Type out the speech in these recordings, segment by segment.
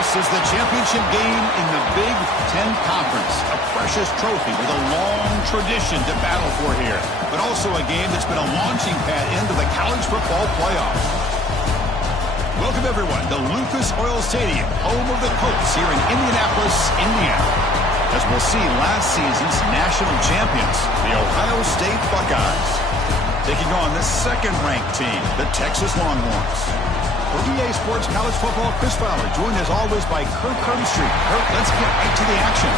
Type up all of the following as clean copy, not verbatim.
This is the championship game in the Big Ten Conference. A precious trophy with a long tradition to battle for here. But also a game that's been a launching pad into the college football playoffs. Welcome, everyone, to Lucas Oil Stadium, home of the Colts here in Indianapolis, Indiana. As we'll see, last season's national champions, the Ohio State Buckeyes, taking on the second-ranked team, the Texas Longhorns. For EA Sports College Football, Chris Fowler, joined as always by Kirk Herbstreit. Kirk, let's get right to the action.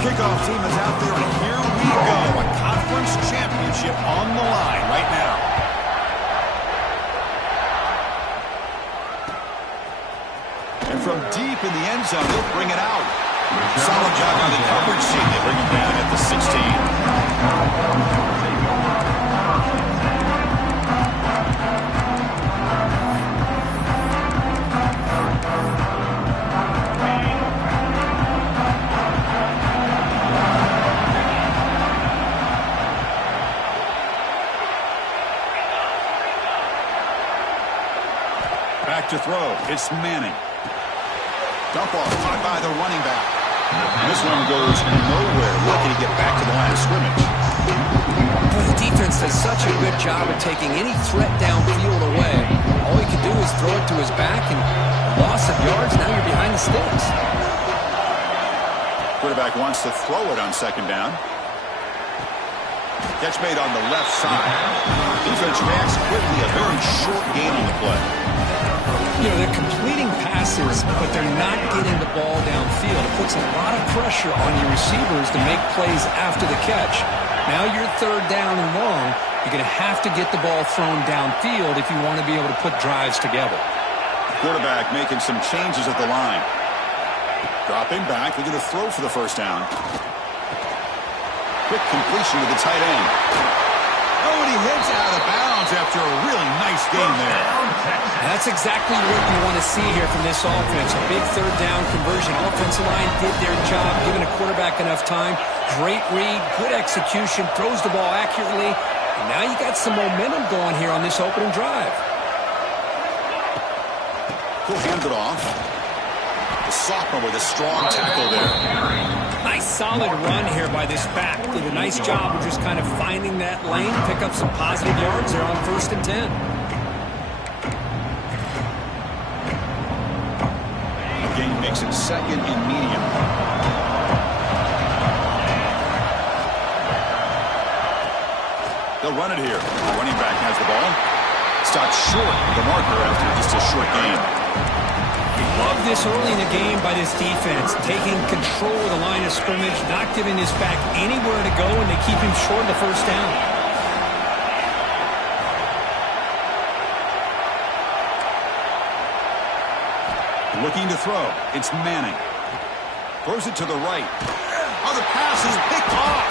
Kickoff team is out there, and here we go. A conference championship on the line right now. And from deep in the end zone, they'll bring it out. Solid job on the coverage team. They bring him down at the 16. Back to throw. It's Manning. Dump off caught by the running back. And this one goes nowhere. Lucky to get back to the line of scrimmage. Well, the defense does such a good job of taking any threat downfield away. All he can do is throw it to his back, and loss of yards, now you're behind the sticks. Quarterback wants to throw it on second down. Catch made on the left side. Defense reacts quickly. A very short gain on the play. You know, they're completing passes, but they're not getting the ball downfield. It puts a lot of pressure on your receivers to make plays after the catch. Now you're third down and long. You're going to have to get the ball thrown downfield if you want to be able to put drives together. Quarterback making some changes at the line. Dropping back. They're going to throw for the first down. Quick completion to the tight end. Oh, and he heads out of bounds after a really nice game there. That's exactly what you want to see here from this offense. A big third down conversion. Offensive line did their job, giving a quarterback enough time. Great read, good execution, throws the ball accurately. And now you got some momentum going here on this opening drive. He'll hand it off. The sophomore with a strong tackle there. Nice solid run here by this back. Did a nice job of just kind of finding that lane, pick up some positive yards there on 1st and 10. Game makes it second and medium. They'll run it here. The running back has the ball. Stopped short of the marker after just a short gain. Love this early in the game by this defense, taking control of the line of scrimmage, not giving this back anywhere to go, and they keep him short of the first down. Looking to throw. It's Manning. Throws it to the right. Oh, the pass is picked off.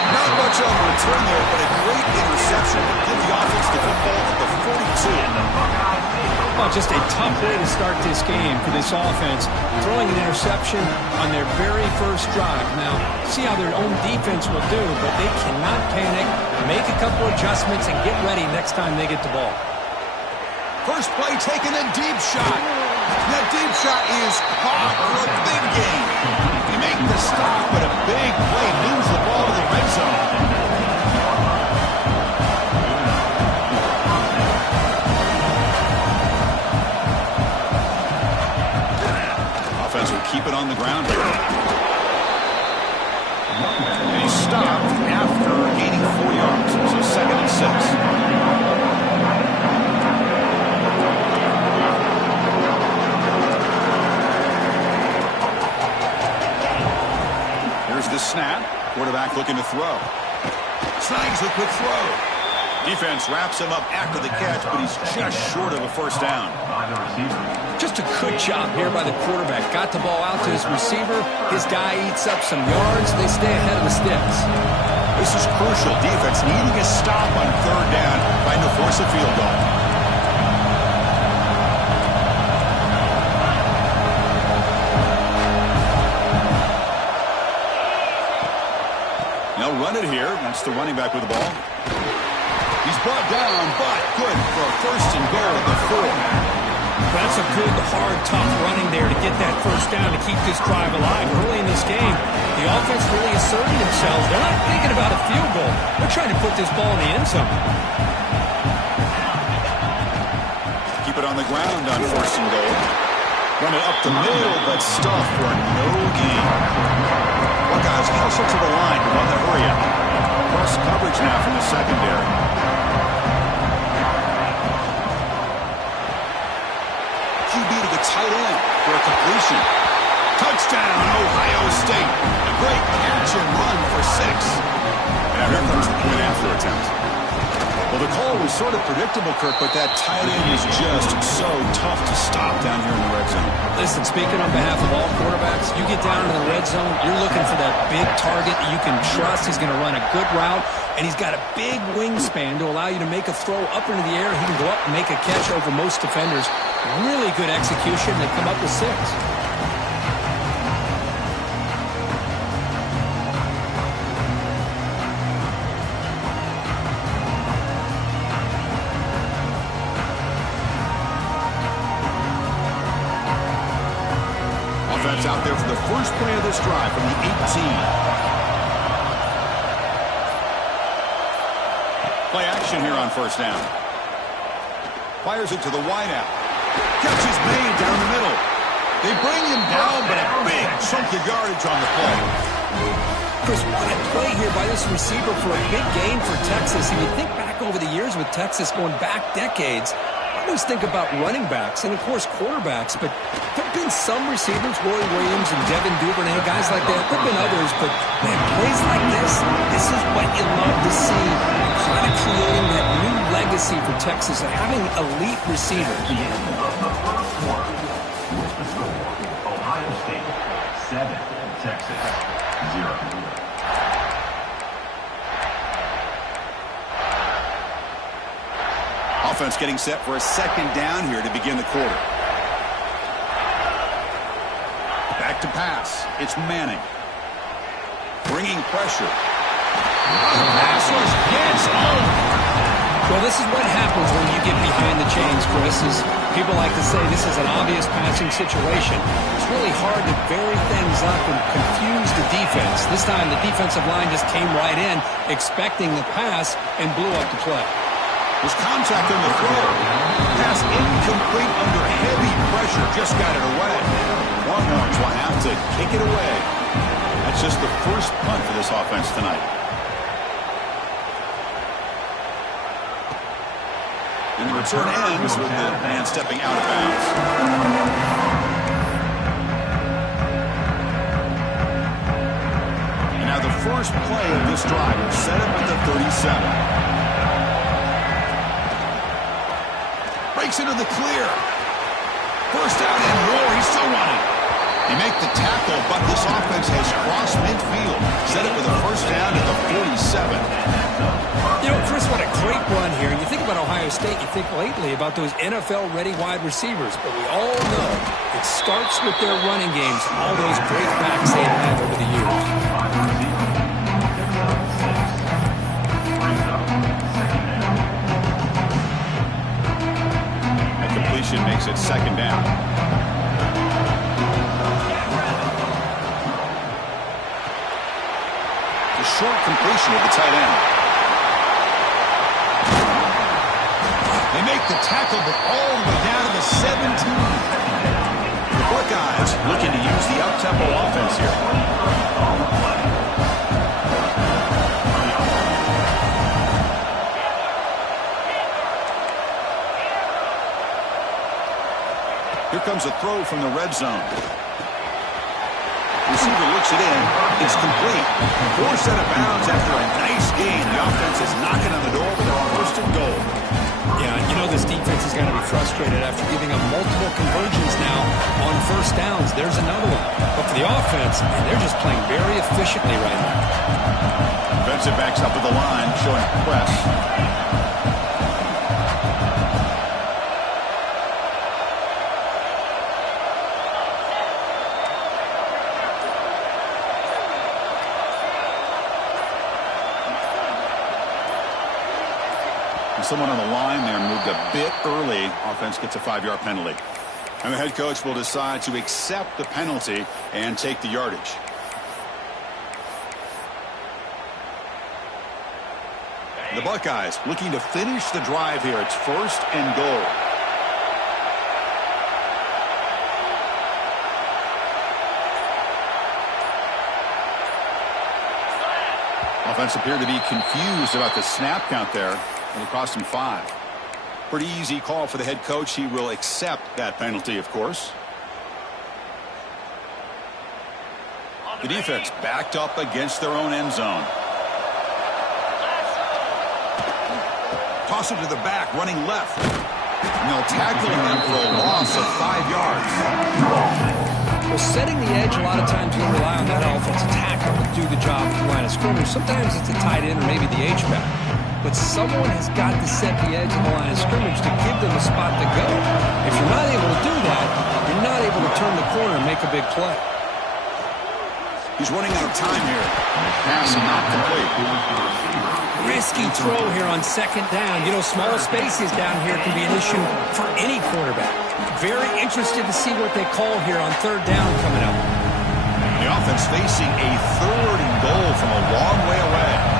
Not much on the return there, but a great interception to give the offense the football at the 42. Well, just a tough way to start this game for this offense. Throwing an interception on their very first drive. Now, see how their own defense will do, but they cannot panic, make a couple adjustments, and get ready next time they get the ball. First play taken, a deep shot. That deep shot is caught for a big gain. They make the stop, but a big play moves the ball to the red zone. Offense will keep it on the ground here. And he stopped after gaining 4 yards. So 2nd and 6. The snap. Quarterback looking to throw. Snags the quick throw. Defense wraps him up after the catch, but he's just short of a first down. Just a good job here by the quarterback. Got the ball out to his receiver. His guy eats up some yards. They stay ahead of the sticks. This is crucial. Defense needing a stop on third down, trying to force a field goal. They'll run it here. That's the running back with the ball. He's brought down, but good for a first and goal at the 4. That's a good, hard, tough running there to get that first down to keep this drive alive. Early in this game, the offense really asserting themselves. They're not thinking about a field goal. They're trying to put this ball in the end zone. Keep it on the ground on first and goal. Run it up the middle, but stuffed for no gain. Buckeyes hustle to the line to run the hurry up. Press coverage now from the secondary. QB to the tight end for a completion. Touchdown, Ohio State. A great catch and run for 6. Now here comes the point after attempt. Well, the call was sort of predictable, Kirk, but that tight end is just so tough to stop down here in the red zone. Listen, speaking on behalf of all quarterbacks, you get down to the red zone, you're looking for that big target that you can trust. He's going to run a good route, and he's got a big wingspan to allow you to make a throw up into the air. He can go up and make a catch over most defenders. Really good execution. They come up with 6. Offense out there for the first play of this drive from the 18. Play action here on first down. Fires it to the wideout. Catch is made down the middle. They bring him down, but a big chunk of yardage on the play. Chris, what a play here by this receiver for a big gain for Texas. And you think back over the years with Texas going back decades, I always think about running backs and, of course, quarterbacks, but there have been some receivers, Roy Williams and Devin Duvernay, guys like that. There have been others, but, man, plays like this is what you love to see. Kind of creating that new legacy for Texas of having elite receivers. Ohio State, 7, Texas, 0. Offense getting set for a second down here to begin the quarter. Back to pass. It's Manning. Bringing pressure. The pass rush gets home. Well, this is what happens when you get behind the chains, Chris. People like to say this is an obvious passing situation. It's really hard to vary things up and confuse the defense. This time the defensive line just came right in, expecting the pass, and blew up the play. There's contact on the throw. Pass incomplete under heavy pressure. Just got it away. Longhorns will have to kick it away. That's just the first punt for this offense tonight. And the return ends with the man stepping out of bounds. And now the first play of this drive will set up at the 37. Breaks into the clear. First down and more. He's still running. They make the tackle, but this offense has crossed midfield. Set it with a first down at the 47. You know, Chris, what a great run here. You think about Ohio State, you think lately about those NFL-ready wide receivers. But we all know it starts with their running games, all those great backs they've had over the years. Makes it second down. A short completion of the tight end. They make the tackle, but all the way down to the 17. The Buckeyes looking to use the up-tempo offense here. Here comes a throw from the red zone. Receiver looks it in. It's complete. Forced out of bounds after a nice gain. The offense is knocking on the door with their first and goal. Yeah, you know this defense is going to be frustrated after giving up multiple conversions now on first downs. There's another one. But for the offense, man, they're just playing very efficiently right now. Defensive backs up at the line, showing press. Someone on the line there moved a bit early. Offense gets a 5-yard penalty. And the head coach will decide to accept the penalty and take the yardage. The Buckeyes looking to finish the drive here. It's first and goal. Offense appeared to be confused about the snap count there. It'll cost him 5. Pretty easy call for the head coach. He will accept that penalty, of course. The defense backed up against their own end zone. Toss it to the back, running left. And they'll tackle him for a loss of 5 yards. Well, setting the edge, a lot of times you rely on that offensive tackle to do the job at the line of scrimmage. Sometimes it's a tight end or maybe the H-back. But someone has got to set the edge of the line of scrimmage to give them a spot to go. If you're not able to do that, you're not able to turn the corner and make a big play. He's running out of time here. Pass not complete. Risky throw here on second down. You know, small spaces down here can be an issue for any quarterback. Very interested to see what they call here on third down coming up. The offense facing a third and goal from a long way away.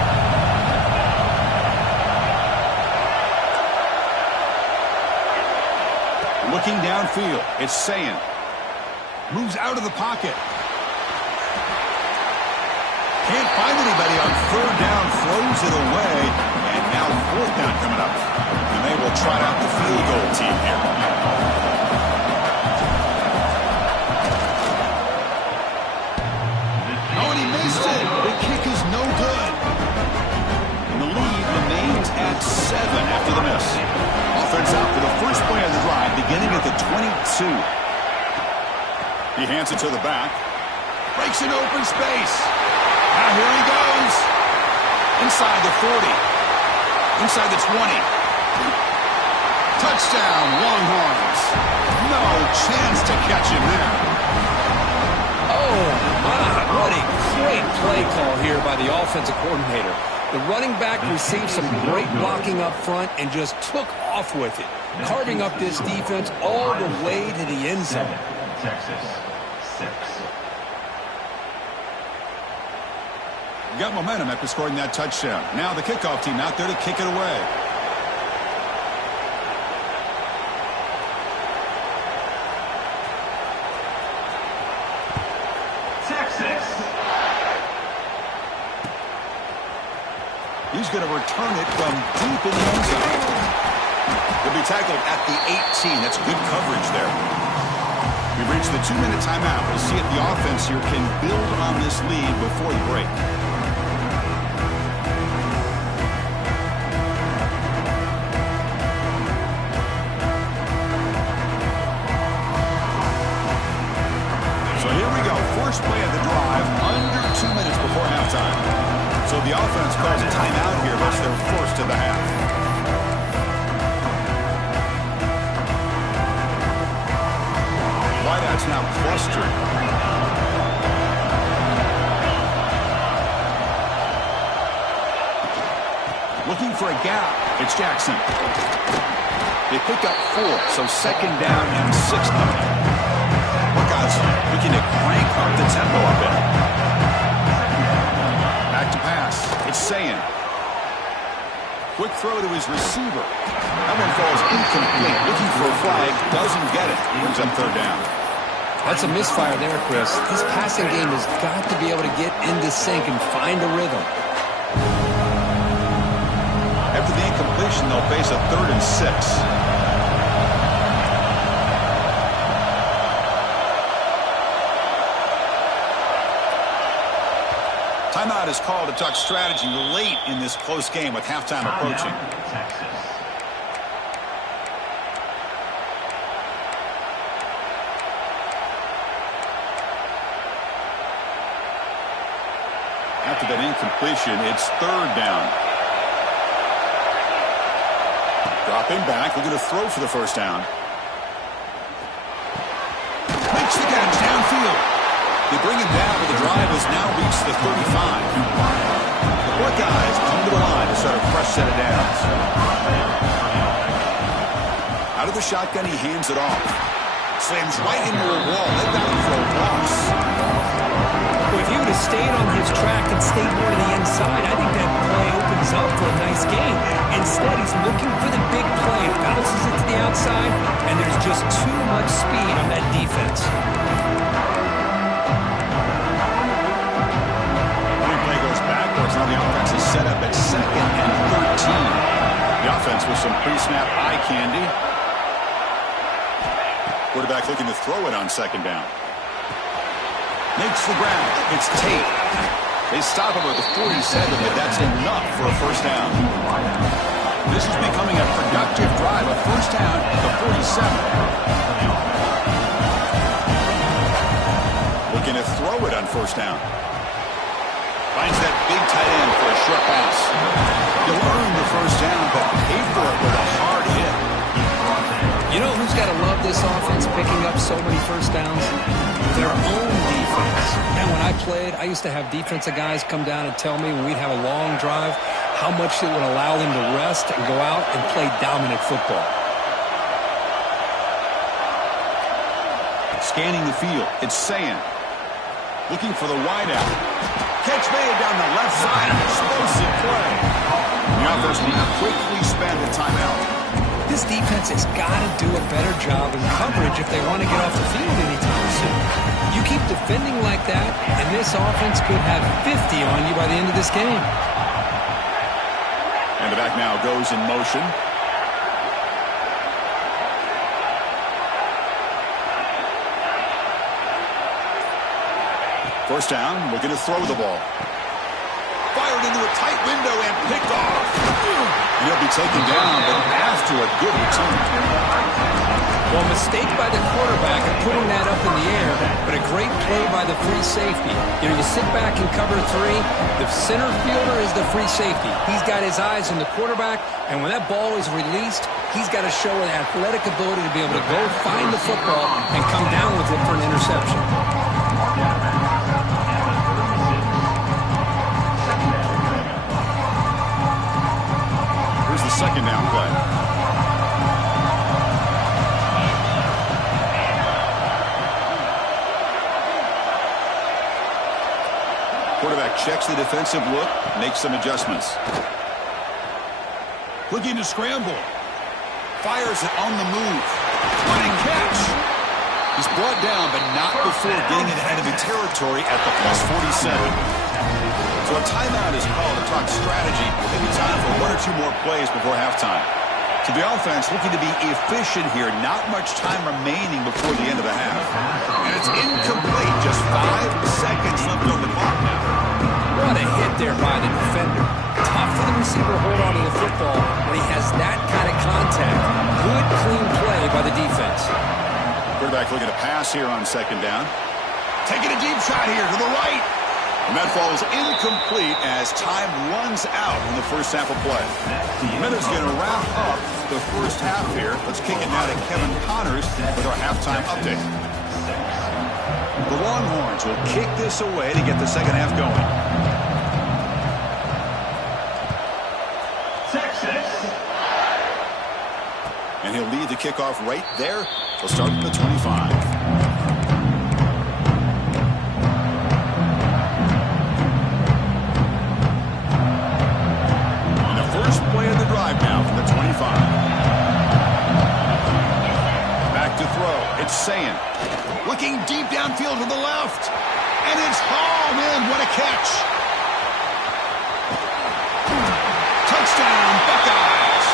Looking downfield, it's Sayin. Moves out of the pocket. Can't find anybody on third down, throws it away, and now fourth down coming up. And they will trot out the field goal team here. Oh, and he missed it. The kick is no good. And the lead remains at 7 after the miss. Offense out for the first play of the drive, beginning at the 22. He hands it to the back. Breaks an open space. Now here he goes. Inside the 40. Inside the 20. Touchdown, Longhorns. No chance to catch him there. Oh, my. What a great play call here by the offensive coordinator. The running back received some great blocking up front and just took off with it, carving up this defense all the way to the end zone. Texas 6. Got momentum after scoring that touchdown. Now the kickoff team out there to kick it away. Texas. He's going to return it from deep in the end zone. He'll be tackled at the 18. That's good coverage there. We've reached the 2-minute timeout. We'll see if the offense here can build on this lead before the break. First play of the drive, under 2 minutes before halftime. So the offense calls a timeout here. That's their first of the half. Wideouts now clustered. Looking for a gap. It's Jackson. They pick up 4, so second down and 6 now. Buckeyes looking to crank up the tempo a bit. Back to pass. It's Sayin. Quick throw to his receiver. That one falls incomplete. Looking for a flag. Doesn't get it. Brings up third down. That's a misfire there, Chris. This passing game has got to be able to get into sync and find a rhythm. After the incompletion, they'll face a 3rd and 6. is called to talk strategy late in this close game with halftime approaching. Texas. After that incompletion, it's third down. Dropping back, looking to throw for the first down. Makes the catch downfield. They bring him down, but the drive has now reached the 35. The Buckeyes come to the line to start a fresh set of downs. Out of the shotgun, he hands it off. Slams right into a wall. They've got him for a loss. Well, if he would have stayed on his track and stayed more to the inside, I think that play opens up for a nice game. Instead, he's looking for the big play, bounces it to the outside, and there's just too much speed on that defense. Play goes backwards. Now the offense is set up at 2nd and 13. The offense with some pre-snap eye candy. Quarterback looking to throw it on 2nd down. Makes the ground. It's Tate. They stop him at the 47, but that's enough for a first down. This is becoming a productive drive. A first down at the 47. Looking to throw it on first down. Finds that big tight end for a short pass. He'll earn the first down, but pay for it with a hard hit. You know who's got to love this offense picking up so many first downs? Their own defense. And when I played, I used to have defensive guys come down and tell me when we'd have a long drive how much it would allow them to rest and go out and play dominant football. Scanning the field, it's Sayin. Looking for the wideout. Catch made down the left side. Explosive play. The offense need to quickly spend the timeout. This defense has got to do a better job in coverage if they want to get off the field anytime soon. You keep defending like that, and this offense could have 50 on you by the end of this game. And the back now goes in motion. First down, looking to throw the ball. Fired into a tight window and picked off. And he'll be taken down, but after a good return. Well, mistake by the quarterback of putting that up in the air, but a great play by the free safety. You know, you sit back and cover 3. The center fielder is the free safety. He's got his eyes on the quarterback, and when that ball is released, he's got to show an athletic ability to be able to go find the football and come down with it for an interception. Here's the second down play. Quarterback checks the defensive look, makes some adjustments. Looking to scramble. Fires it on the move. Running catch. He's brought down, but not before getting into enemy territory at the +47. So a timeout is called to talk strategy. Maybe time for 1 or 2 more plays before halftime. So the offense looking to be efficient here. Not much time remaining before the end of the half. And it's incomplete. Just 5 seconds left on the clock now. What a hit there by the defender. Tough for the receiver to hold on to the football when he has that kind of contact. Good, clean play by the defense. Quarterback looking to pass here on second down. Taking a deep shot here to the right. And that falls incomplete as time runs out in the first half of play. Minutes going to wrap up the first half here. Let's kick it now to Kevin Connors with our halftime update. The Longhorns will kick this away to get the second half going. Texas. And he'll lead the kickoff right there. He'll start at the 25. And the first play of the drive now from the 25. Back to throw. It's Sayin. Looking deep downfield to the left. And it's hauled in. What a catch. Touchdown, Buckeyes.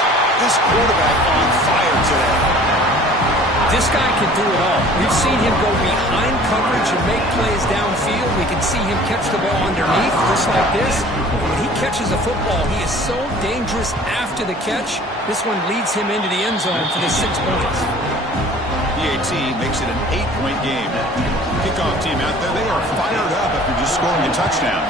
This quarterback on fire today. This guy can do it all. We've seen him go behind coverage and make plays downfield. We can see him catch the ball underneath, just like this. When he catches a football, he is so dangerous after the catch. This one leads him into the end zone for the 6 points. PAT makes it an 8-point game. Kickoff team out there, they are fired up after just scoring a touchdown.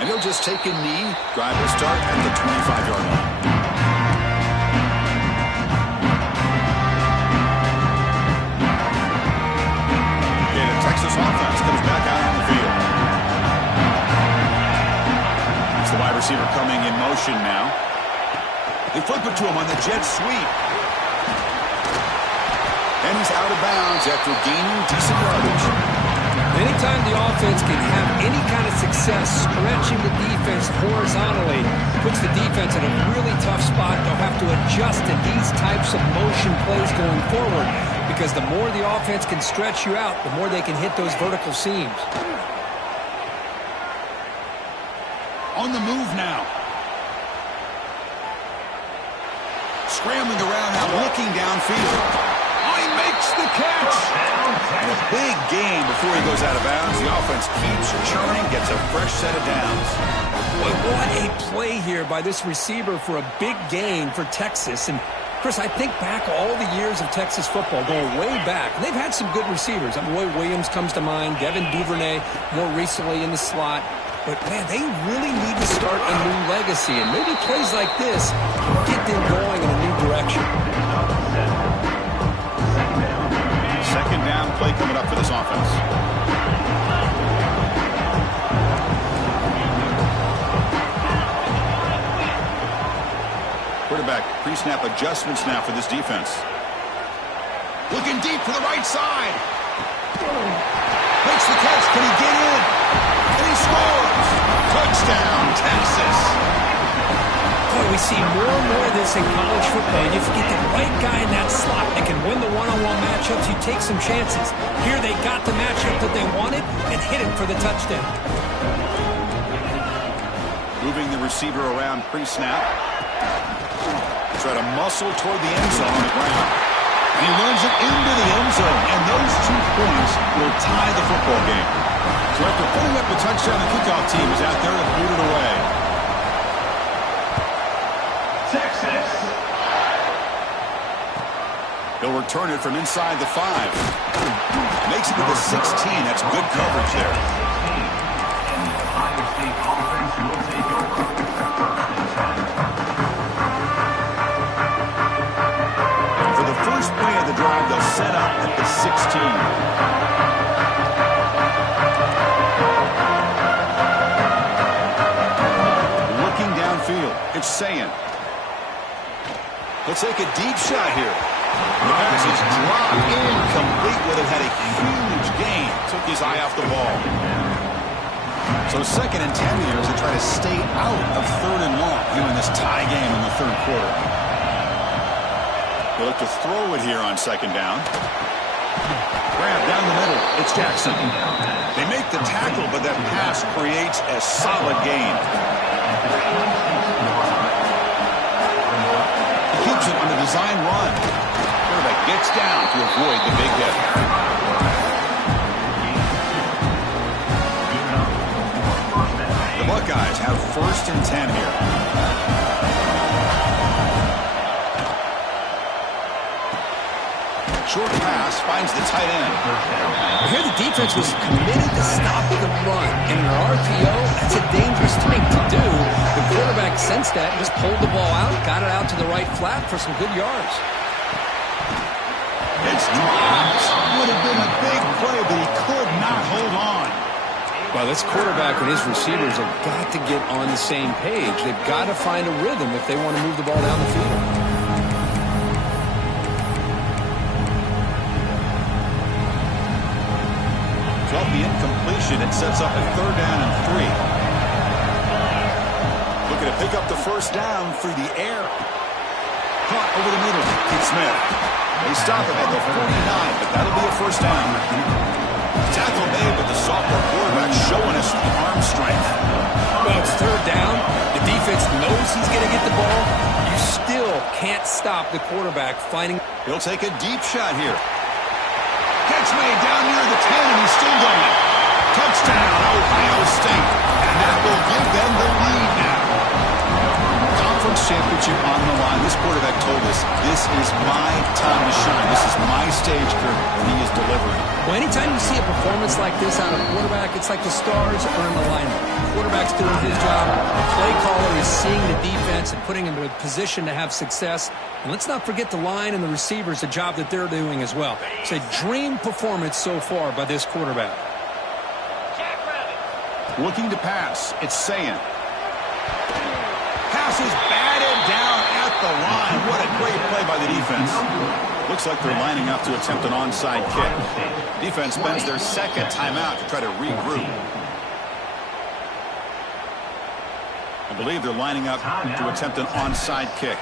And he'll just take a knee. Drive will start at the 25-yard line. Okay, the Texas offense comes back out on the field. It's the wide receiver coming in motion now. They flip it to him on the jet sweep. And he's out of bounds after gaining decent yardage. Anytime the offense can have any kind of success stretching the defense horizontally, puts the defense in a really tough spot. They'll have to adjust to these types of motion plays going forward, because the more the offense can stretch you out, the more they can hit those vertical seams. On the move now. Scrambling around now, looking downfield. Oh, he makes the catch. And a big gain before he goes out of bounds. The offense keeps churning, gets a fresh set of downs. Boy, what a play here by this receiver for a big gain for Texas. And, Chris, I think back all the years of Texas football, going way back. And they've had some good receivers. Roy Williams comes to mind, Devin Duvernay more recently in the slot. But, man, they really need to start a new legacy. And maybe plays like this get them going in a new direction. Second down play coming up for this offense. Quarterback pre-snap adjustments now for this defense. Looking deep for the right side. Makes the catch. Can he get in? And he scores. Touchdown, Texas. Boy, we see more and more of this in college football. If you get the right guy in that slot that can win the one-on-one matchups, you take some chances. Here they got the matchup that they wanted and hit him for the touchdown. Moving the receiver around pre-snap. Try to muscle toward the end zone on the ground. And he runs it into the end zone. And those 2 points will tie the football game. So after putting up a touchdown, the kickoff team is out there to boot it away. Texas. He'll return it from inside the 5. Makes it to the 16. That's good coverage there. And the Ohio State offense will take over. For the first play of the drive, they'll set up at the 16. Looking downfield, it's Sayin. He'll take a deep shot here. The pass is dropped incomplete. Would have had a huge gain. Took his eye off the ball. So 2nd and 10 here as they try to stay out of 3rd and long here in this tie game in the 3rd quarter. They look to throw it here on 2nd down. Grab down the middle. It's Jackson. They make the tackle, but that pass creates a solid gain. Keeps it on the design run. Quarterback gets down to avoid the big hit. The Buckeyes have 1st and 10 here. Short pass finds the tight end. Here the defense was committed to stopping the run. And in an RPO, that's a dangerous thing to do. The quarterback sensed that and just pulled the ball out, got it out to the right flat for some good yards. It's dropped. Would have been a big play, but he could not hold on. Well, this quarterback and his receivers have got to get on the same page. They've got to find a rhythm if they want to move the ball down the field. Off the incompletion, it sets up a 3rd down and 3. Looking to pick up the 1st down through the air. Caught over the middle. Keith Smith. They stop him at the 49, but that'll be a 1st down. Tackle made, but the sophomore quarterback showing us arm strength. Well, it's 3rd down. The defense knows he's going to get the ball. You You still can't stop the quarterback finding. He'll take a deep shot here. Catch made down near the 10, and he's still going. Touchdown, Ohio State. And that will give them the lead now. Conference championship on the line. This quarterback told us, this is my time to shine. This is my stage curve, and he is delivering. Well, anytime you see a performance like this out of a quarterback, it's like the stars are in alignment. The quarterback's doing his job. The play caller is seeing the defense and putting him in a position to have success. And let's not forget the line and the receivers, the job that they're doing as well. It's a dream performance so far by this quarterback. Looking to pass. It's Sayin. Pass is batted down at the line. What a great play by the defense. Looks like they're lining up to attempt an onside kick. Defense spends their second timeout to try to regroup. I believe they're lining up to attempt an onside kick.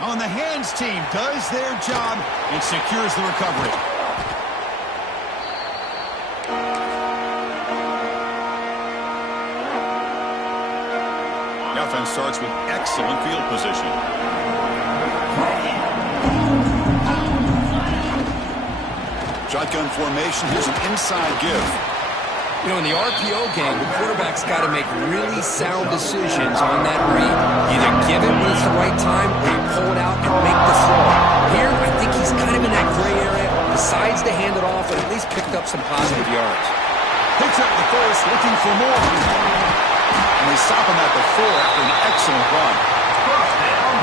On the hands team does their job and secures the recovery. The offense starts with excellent field position. Shotgun formation. Here's an inside give. You know, in the RPO game, the quarterback's got to make really sound decisions on that read. Either give it when it's the right time or you pull it out and make the throw. Here, I think he's kind of in that gray area, decides to hand it off and at least picked up some positive yards. Picks up the first, looking for more. And they stop him at the 4 after an excellent run.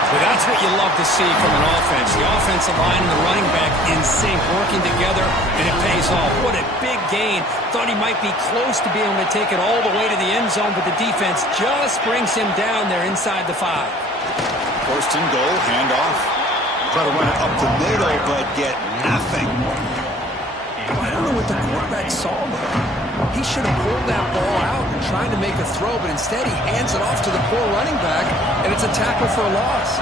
Well, that's what you love to see from an offense. The offensive line and the running back in sync, working together, and it pays off. What a big gain. Thought he might be close to being able to take it all the way to the end zone, but the defense just brings him down there inside the 5. First and goal, handoff. Try to run it up the middle, but get nothing. I don't know what the quarterback saw there. He should have pulled that ball out and tried to make a throw, but instead he hands it off to the poor running back, and it's a tackle for a loss.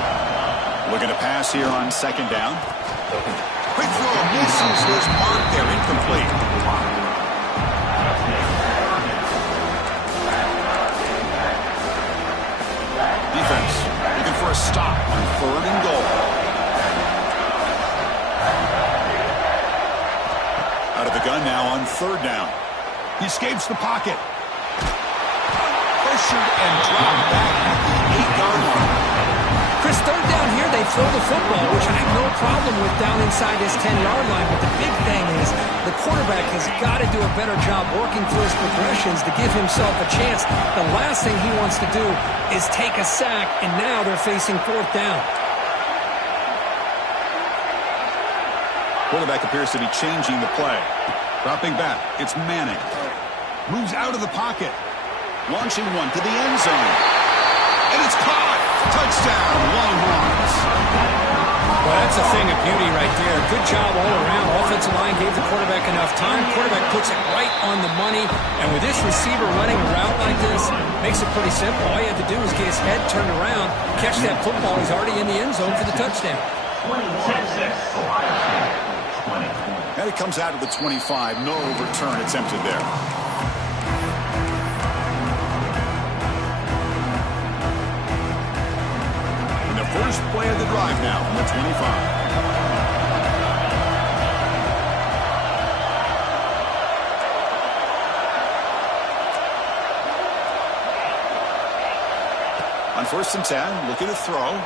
Looking to pass here on second down. Quick throw, misses his mark there, incomplete. Defense looking for a stop on third and goal. Out of the gun now on third down. He escapes the pocket. Pressured and dropped back at the 8-yard line. Chris, third down here, they throw the football, which I have no problem with down inside his 10-yard line. But the big thing is the quarterback has got to do a better job working through his progressions to give himself a chance. The last thing he wants to do is take a sack, and now they're facing fourth down. Quarterback appears to be changing the play. Dropping back, it's Manning. Moves out of the pocket. Launching one to the end zone. And it's caught. Touchdown, Longhorns. Well, that's a thing of beauty right there. Good job all around. Offensive line gave the quarterback enough time. Quarterback puts it right on the money. And with this receiver running a route like this, makes it pretty simple. All you have to do is get his head turned around, catch that football. He's already in the end zone for the touchdown. And it comes out of the 25. No return attempted there. And the first play of the drive now from the 25. On first and 10, looking to throw.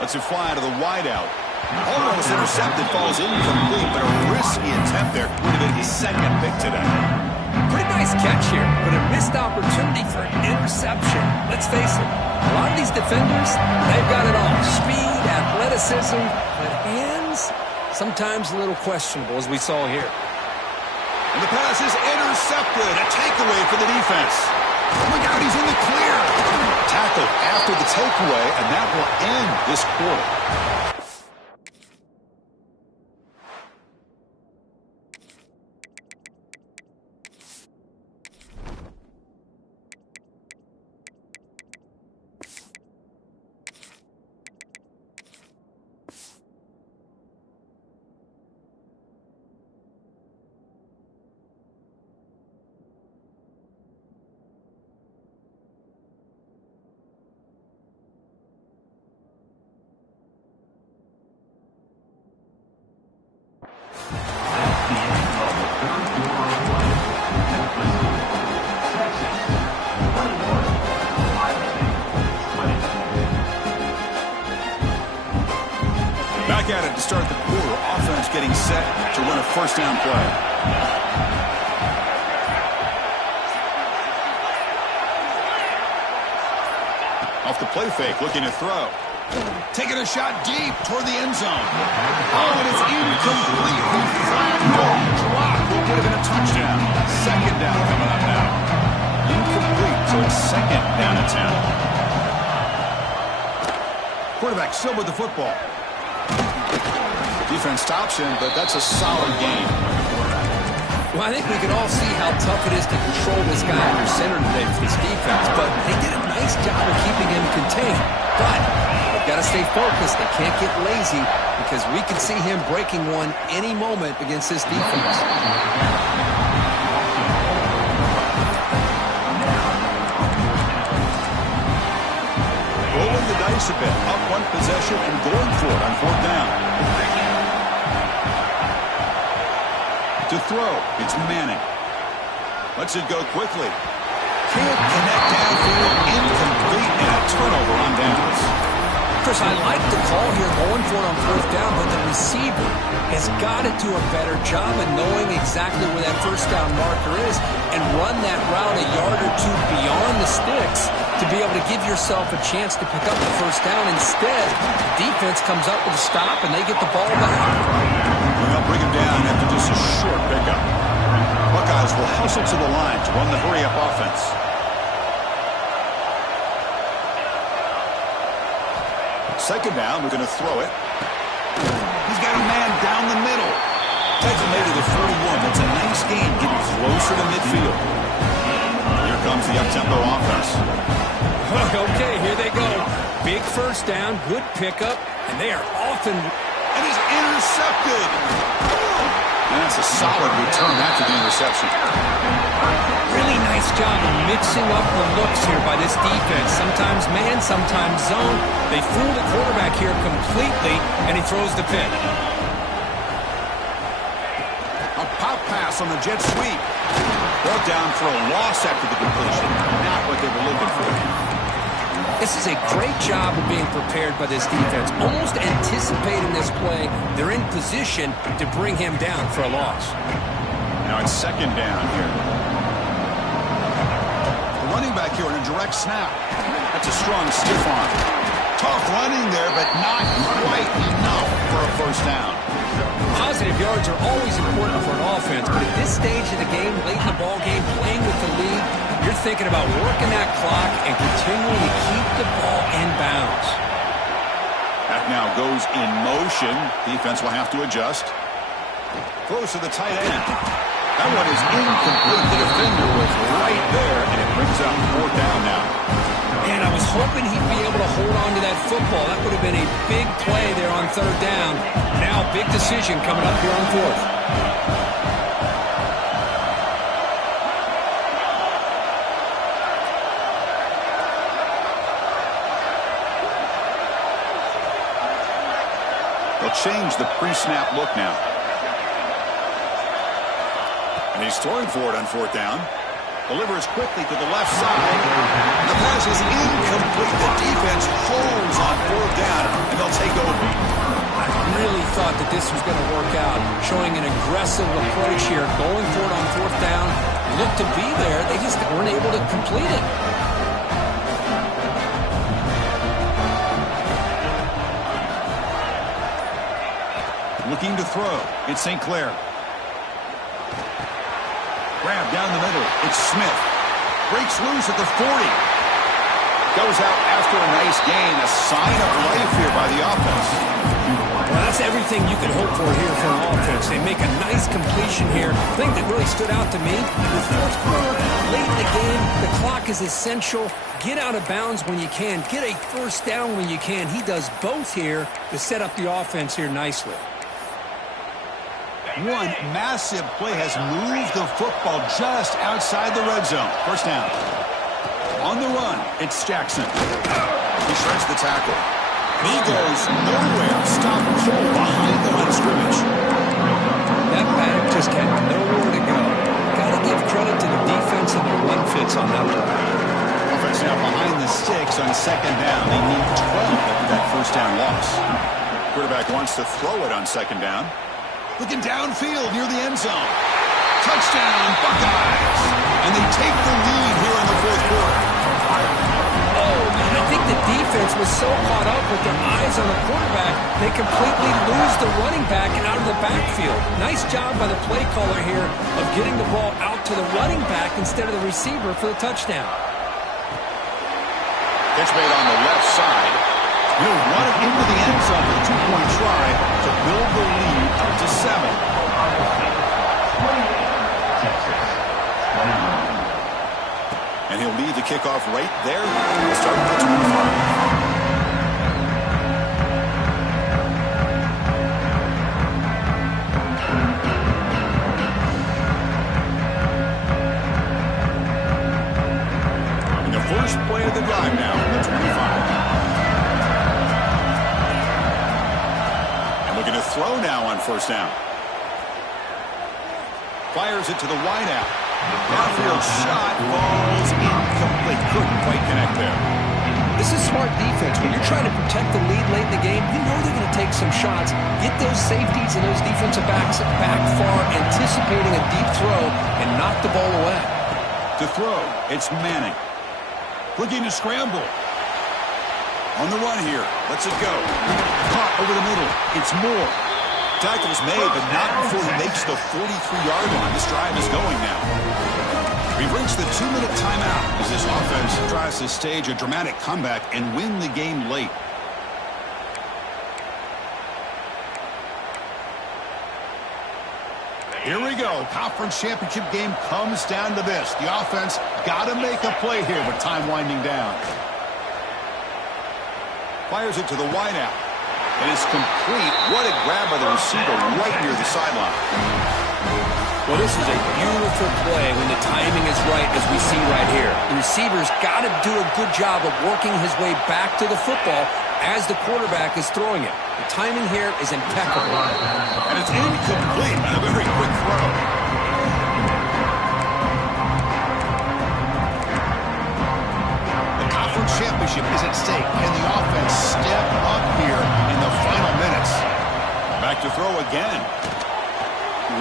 Lets it fly out of the wideout. Almost intercepted, falls incomplete, but a risky attempt there. Would have been his second pick today. Pretty nice catch here, but a missed opportunity for an interception. Let's face it, a lot of these defenders, they've got it all. Speed, athleticism, but hands, sometimes a little questionable, as we saw here. And the pass is intercepted. A takeaway for the defense. Look out, he's in the clear. Tackled after the takeaway, and that will end this quarter. start the quarter. Offense getting set to run a first down play. Off the play fake, looking to throw. Taking a shot deep toward the end zone. Oh, and it's incomplete. The flag drop will get him in a touchdown. Second down coming up now. Incomplete, so it's second down and 10. Quarterback still with the football. Defense stops him, but that's a solid game. Well, I think we can all see how tough it is to control this guy under center today for this defense, but they did a nice job of keeping him contained. But they've got to stay focused. They can't get lazy because we can see him breaking one any moment against this defense. Rolling the dice a bit, up one possession and going for it on fourth down. To throw, it's Manning. Lets it go quickly. Can't connect downfield, incomplete, and a turnover on downs. Chris, I like the call here going for it on fourth down, but the receiver has got to do a better job of knowing exactly where that first down marker is and run that route a yard or two beyond the sticks to be able to give yourself a chance to pick up the first down. Instead, the defense comes up with a stop and they get the ball back. They'll bring him down after just a short pickup. Buckeyes will hustle to the line to run the hurry-up offense. Second down, we're going to throw it. He's got a man down the middle. Takes him to the 31. That's a nice gain, getting closer to midfield. Here comes the up-tempo offense. Okay, here they go. Big first down, good pickup, and they are often... And he's intercepted. And that's a solid return after the interception. Really nice job of mixing up the looks here by this defense. Sometimes man, sometimes zone. They fool the quarterback here completely, and he throws the pick. A pop pass on the jet sweep. Brought down for a loss after the completion. Not what they were looking for. This is a great job of being prepared by this defense. Almost anticipating this play. They're in position to bring him down for a loss. Now it's second down here. The running back here on a direct snap. That's a strong stiff arm. Tough running there, but not quite enough for a first down. Positive yards are always important for an offense, but at this stage of the game, late in the ball game, playing with the lead, you're thinking about working that clock and continuing to keep the ball in bounds. That now goes in motion. Defense will have to adjust. Throws to the tight end. That one is incomplete. The defender was right there, and it brings up fourth down now. And I was hoping he'd be able to hold on to that football. That would have been a big play there on third down. Now, big decision coming up here on fourth. They'll change the pre-snap look now. And he's throwing for it on fourth down. Delivers quickly to the left side. The pass is incomplete. The defense holds on fourth down, and they'll take over. I really thought that this was going to work out, showing an aggressive approach here, going for it on fourth down. Looked to be there. They just weren't able to complete it. Looking to throw. It's St. Clair. Grab down the middle. It's Smith. Breaks loose at the 40. Goes out after a nice gain. A sign of life here by the offense. Well, that's everything you could hope for here for an offense. They make a nice completion here. The thing that really stood out to me, the fourth quarter, late in the game, the clock is essential. Get out of bounds when you can. Get a first down when you can. He does both here to set up the offense here nicely. One massive play has moved the football just outside the red zone. First down. On the run, it's Jackson. He shreds the tackle. He goes nowhere. Stop pull behind the line of scrimmage. That back just had nowhere to go. Got to give credit to the defense and the run fits on that play. Offense now behind the sticks on second down. They need 12 after that first down loss. Quarterback wants to throw it on second down. Looking downfield near the end zone. Touchdown, Buckeyes. And they take the lead here in the fourth quarter. Oh, man, I think the defense was so caught up with their eyes on the quarterback, they completely lose the running back out of the backfield. Nice job by the play caller here of getting the ball out to the running back instead of the receiver for the touchdown. Catch made on the left side. He'll run it into the end zone with a 2-point try to build the lead up to 7. And he'll lead the kickoff right there. We'll start with the 25. And the first play of the drive now from the 25. And looking to throw now on first down. Fires it to the wideout. Downfield shot falls incomplete. Couldn't quite connect there. This is smart defense. When you're trying to protect the lead late in the game, you know they're going to take some shots. Get those safeties and those defensive backs back far, anticipating a deep throw, and knock the ball away. To throw, it's Manning. Looking to scramble. On the run here. Lets it go. Caught over the middle. It's Moore. Tackle's made, but not before he makes the 43-yard line. This drive is going now. We've reached the 2-minute timeout as this offense tries to stage a dramatic comeback and win the game late. Here we go. Conference championship game comes down to this. The offense got to make a play here with time winding down. Fires it to the wideout. And it's complete. What a grab by the receiver right near the sideline. Well, this is a beautiful play when the timing is right, as we see right here. The receiver's got to do a good job of working his way back to the football as the quarterback is throwing it. The timing here is impeccable. And it's incomplete on a very quick throw. Championship is at stake. Can the offense step up here in the final minutes? Back to throw again.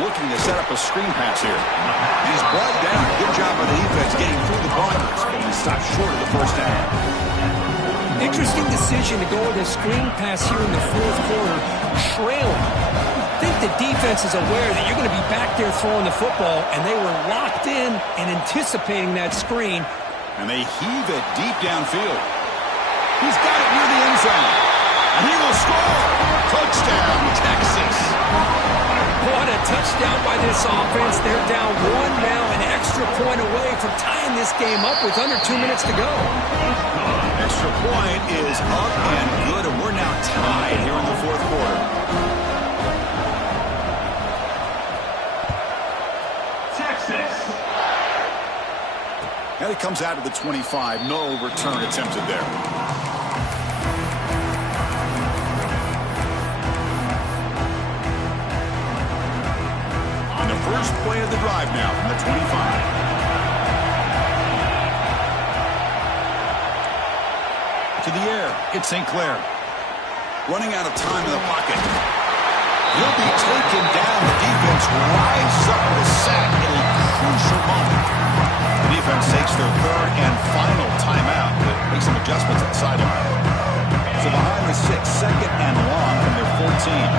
Looking to set up a screen pass here. He's brought down. Good job by the defense getting through the blockers. And he stopped short of the first down. Interesting decision to go with a screen pass here in the fourth quarter, trailing. I think the defense is aware that you're going to be back there throwing the football, and they were locked in and anticipating that screen. And they heave it deep downfield. He's got it near the end zone. And he will score. Touchdown, Texas. What a touchdown by this offense. They're down 1 now, an extra point away from tying this game up with under 2 minutes to go. Extra point is up and good, and we're now tied here in the fourth quarter. And it comes out of the 25. No return attempted there. And the first play of the drive now from the 25. To the air, it's St. Clair. Running out of time in the pocket. He'll be taken down. The defense rises up with a sack in a crucial moment. The defense takes their third and final timeout to make some adjustments at the sideline. So behind the 6, second and long from their 14.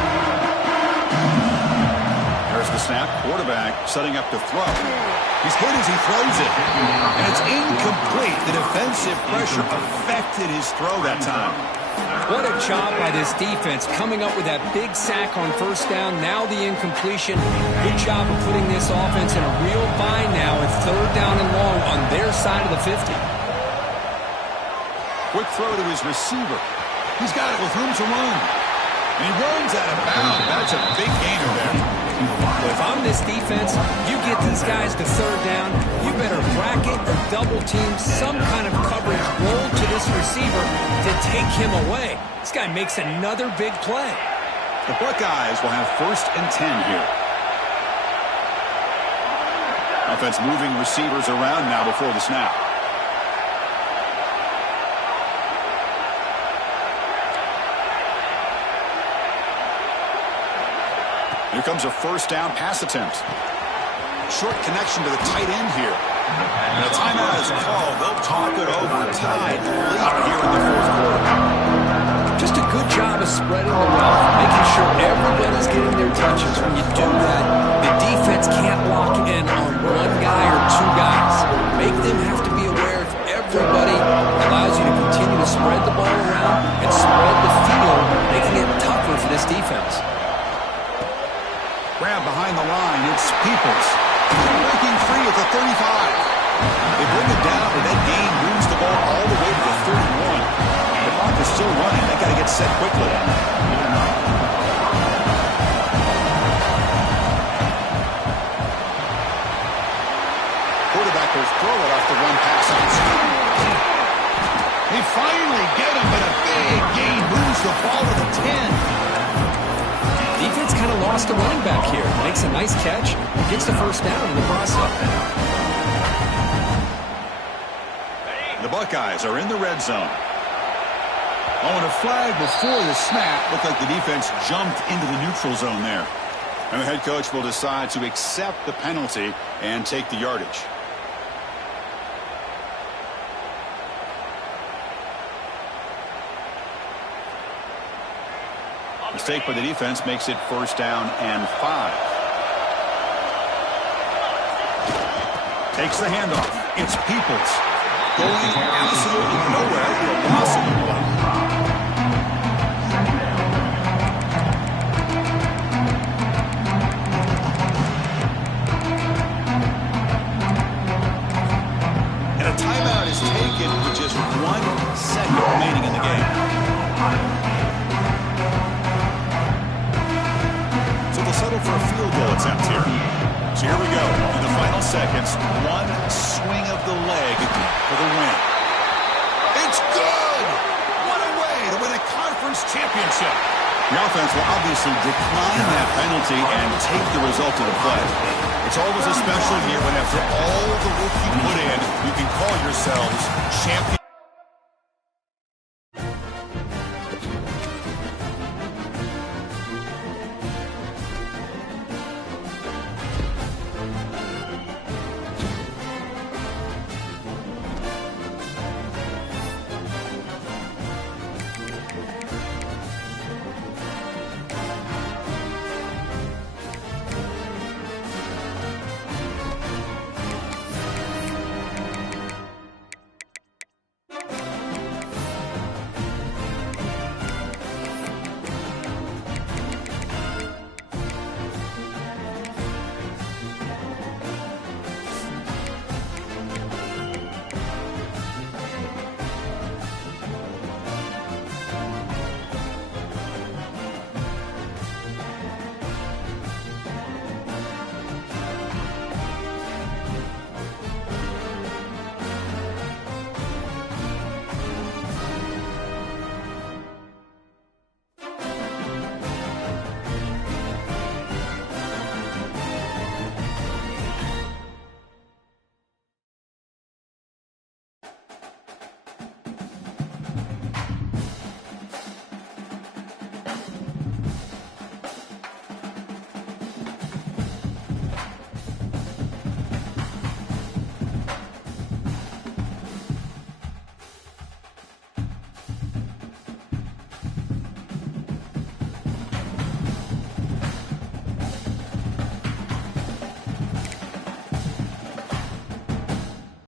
There's the snap. Quarterback setting up to throw. He's hit as he throws it. And it's incomplete. The defensive pressure affected his throw that time. What a job by this defense coming up with that big sack on first down. Now the incompletion. Good job of putting this offense in a real bind now with third down and long on their side of the 50. Quick throw to his receiver. He's got it with room to run. And he runs out of bounds. That's a big gainer there. If I'm this defense, you get these guys to third down, you better bracket or double team some kind of coverage roll to this receiver to take him away. This guy makes another big play. The Buckeyes will have first and 10 here. Offense moving receivers around now before the snap. Here comes a first down pass attempt. Short connection to the tight end here. And a timeout is called. They'll talk it over, tied late here in the fourth quarter. Just a good job of spreading the wealth, making sure everybody's getting their touches. When you do that, the defense can't lock in on one guy or two guys. Make them have to be aware of everybody. Allows you to continue to spread the ball around and spread the field, making it tougher for this defense. Grab behind the line. It's Peoples. Breaking free at the 35. They bring it down, but that gain moves the ball all the way to the 31. The clock is still running. They got to get set quickly. Quarterback will throw it off the run pass outside. They finally get him, but a big gain moves the ball to the 10. Defense kind of lost a running back here. Makes a nice catch, gets the first down in the process. The Buckeyes are in the red zone. Oh, and a flag before the snap. Looked like the defense jumped into the neutral zone there. And the head coach will decide to accept the penalty and take the yardage. Mistake by the defense makes it first down and 5. Takes the handoff. It's Peoples. Going absolutely nowhere for a loss of the play. And a timeout is taken with just 1 second remaining in the game. So they'll settle for a field goal attempt here. So here we go. In the final seconds, 1 swing of the leg for the win. It's good! What a way to win a conference championship. The offense will obviously decline that penalty and take the result of the play. It's always a special year when after all the work you put in, you can call yourselves champions.